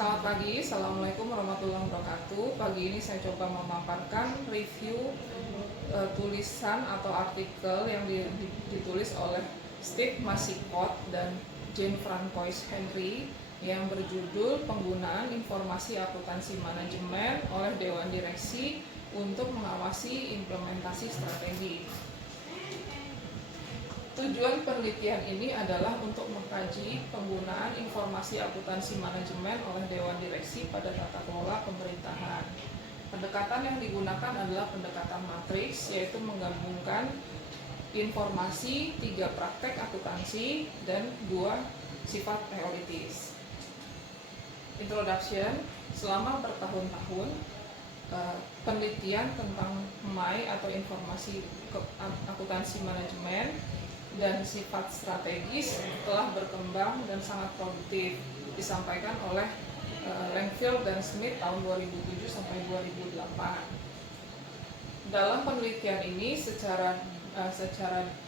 Selamat pagi, Assalamualaikum warahmatullahi wabarakatuh. Pagi ini saya coba memaparkan review tulisan atau artikel yang ditulis oleh Steve Masikot dan Jane Francois Henry yang berjudul Penggunaan Informasi Akuntansi Manajemen oleh Dewan Direksi untuk mengawasi implementasi strategi. Tujuan penelitian ini adalah untuk mengkaji penggunaan informasi akuntansi manajemen oleh Dewan Direksi pada tata kelola pemerintahan. Pendekatan yang digunakan adalah pendekatan matriks, yaitu menggabungkan informasi 3 praktek akuntansi dan 2 sifat teoritis. Introduction. Selama bertahun-tahun, penelitian tentang MI atau informasi akuntansi manajemen dan sifat strategis telah berkembang dan sangat produktif, disampaikan oleh Langfield dan Smith tahun 2007 sampai 2008. Dalam penelitian ini secara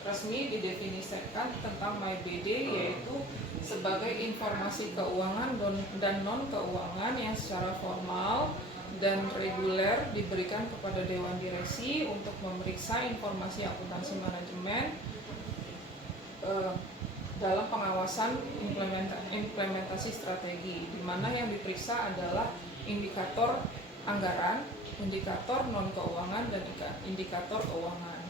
resmi didefinisikan tentang MyBD, yaitu sebagai informasi keuangan dan non-keuangan yang secara formal dan reguler diberikan kepada Dewan Direksi untuk memeriksa informasi akuntansi manajemen dalam pengawasan implementasi strategi, di mana yang diperiksa adalah indikator anggaran, indikator non-keuangan, dan indikator keuangan.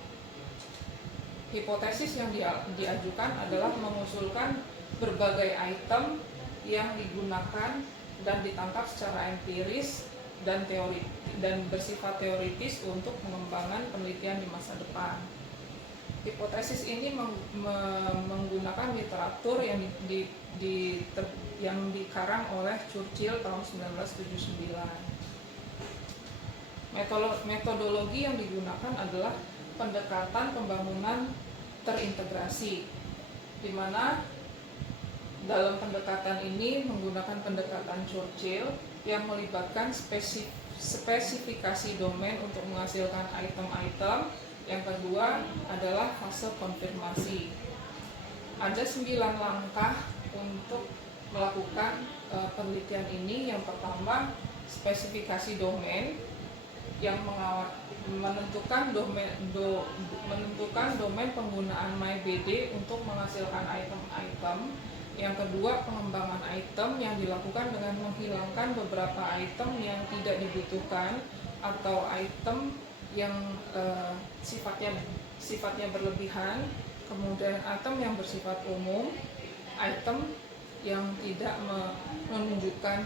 Hipotesis yang diajukan adalah mengusulkan berbagai item yang digunakan dan ditangkap secara empiris dan bersifat teoritis untuk mengembangkan penelitian di masa depan. Hipotesis ini menggunakan literatur yang dikarang oleh Churchill tahun 1979. Metodologi yang digunakan adalah pendekatan pembangunan terintegrasi, di mana dalam pendekatan ini menggunakan pendekatan Churchill yang melibatkan spesifikasi domain untuk menghasilkan item-item. Yang kedua adalah fase konfirmasi. Ada 9 langkah untuk melakukan penelitian ini. Yang pertama, spesifikasi domain yang menentukan domain penggunaan MyBD untuk menghasilkan item-item. Yang kedua, pengembangan item yang dilakukan dengan menghilangkan beberapa item yang tidak dibutuhkan atau item yang sifatnya berlebihan, kemudian item yang bersifat umum, item yang tidak menunjukkan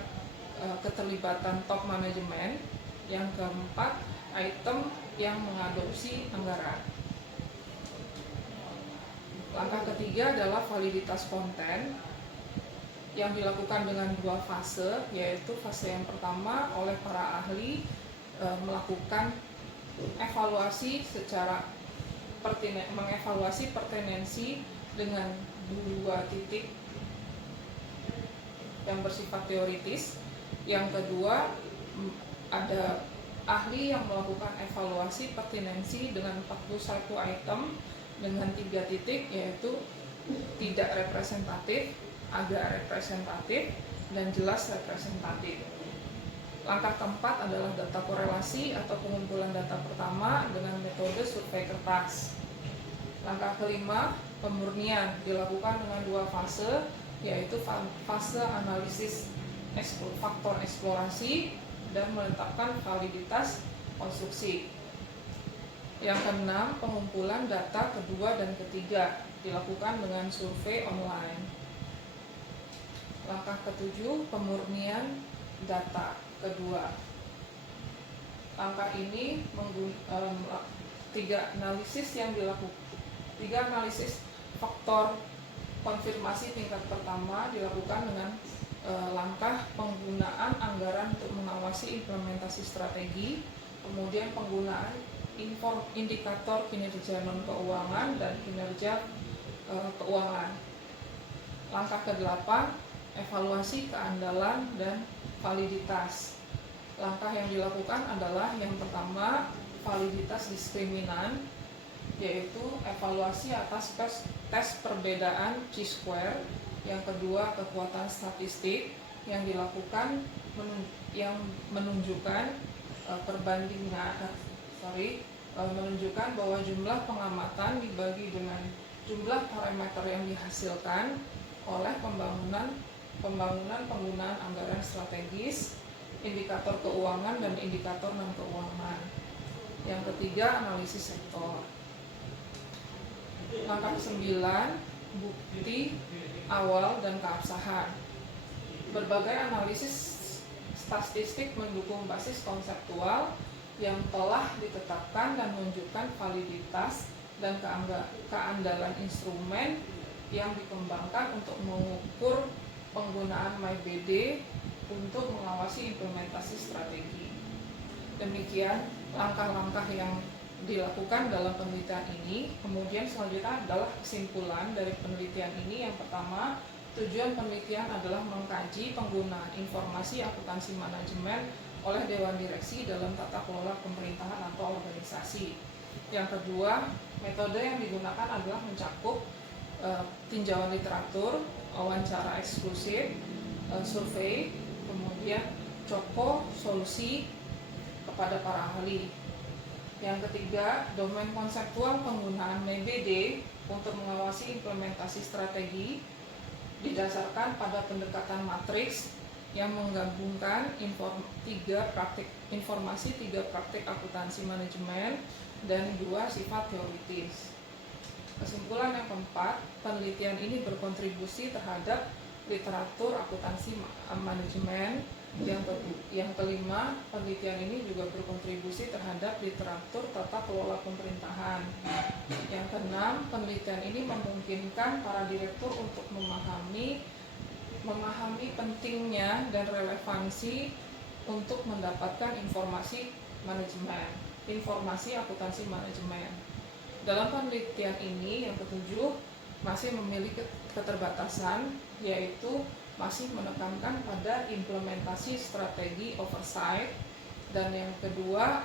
keterlibatan top manajemen. Yang keempat, item yang mengadopsi anggaran. Langkah ketiga adalah validitas konten yang dilakukan dengan 2 fase, yaitu fase yang pertama oleh para ahli melakukan evaluasi mengevaluasi pertinensi dengan 2 titik yang bersifat teoritis. Yang kedua, ada ahli yang melakukan evaluasi pertinensi dengan 41 item dengan 3 titik, yaitu tidak representatif, agak representatif, dan jelas representatif. Langkah keempat adalah data korelasi atau pengumpulan data pertama dengan metode survei kertas. Langkah kelima, pemurnian dilakukan dengan 2 fase, yaitu fase analisis faktor eksplorasi dan menetapkan validitas konstruksi. Yang keenam, pengumpulan data kedua dan ketiga dilakukan dengan survei online. Langkah ketujuh, pemurnian data kedua. Langkah ini 3 analisis yang dilakukan. 3 analisis faktor konfirmasi tingkat pertama dilakukan dengan langkah penggunaan anggaran untuk mengawasi implementasi strategi, kemudian penggunaan indikator kinerja non keuangan dan kinerja keuangan. Langkah ke-8, evaluasi keandalan dan validitas. Langkah yang dilakukan adalah yang pertama, validitas diskriminan, yaitu evaluasi atas tes perbedaan chi-square. Yang kedua, kekuatan statistik. yang dilakukan yang menunjukkan menunjukkan bahwa jumlah pengamatan dibagi dengan jumlah parameter yang dihasilkan oleh pembangunan penggunaan anggaran strategis, indikator keuangan dan indikator non keuangan. Yang ketiga, analisis sektor. Langkah 9, bukti awal dan keabsahan. Berbagai analisis statistik mendukung basis konseptual yang telah ditetapkan dan menunjukkan validitas dan keandalan instrumen yang dikembangkan untuk mengukur penggunaan MyBD untuk mengawasi implementasi strategi. Demikian langkah-langkah yang dilakukan dalam penelitian ini. Kemudian selanjutnya adalah kesimpulan dari penelitian ini. Yang pertama, tujuan penelitian adalah mengkaji penggunaan informasi akuntansi manajemen oleh Dewan Direksi dalam tata kelola pemerintahan atau organisasi. Yang kedua, metode yang digunakan adalah mencakup tinjauan literatur, wawancara eksklusif, survei, kemudian coko solusi kepada para ahli. Yang ketiga, domain konseptual penggunaan MyBD untuk mengawasi implementasi strategi didasarkan pada pendekatan matriks yang menggabungkan informasi tiga praktik akuntansi manajemen dan 2 sifat teoritis. Kesimpulan yang keempat, penelitian ini berkontribusi terhadap literatur akuntansi manajemen. Yang kelima, penelitian ini juga berkontribusi terhadap literatur tata kelola pemerintahan. Yang keenam, penelitian ini memungkinkan para direktur untuk memahami pentingnya dan relevansi untuk mendapatkan informasi akuntansi manajemen. Dalam penelitian ini, yang ketujuh, masih memiliki keterbatasan, yaitu masih menekankan pada implementasi strategi oversight. Dan yang kedua,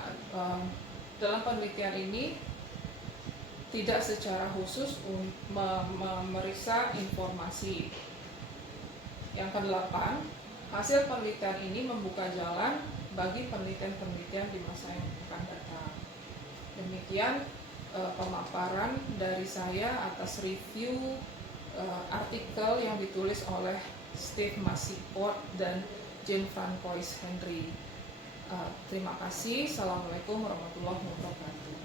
dalam penelitian ini tidak secara khusus memeriksa informasi. Yang kedelapan, hasil penelitian ini membuka jalan bagi penelitian-penelitian di masa yang akan datang. Demikian pemaparan dari saya atas review artikel yang ditulis oleh Steve Masiport dan Jane Francois Henry. Terima kasih. Assalamualaikum warahmatullahi wabarakatuh.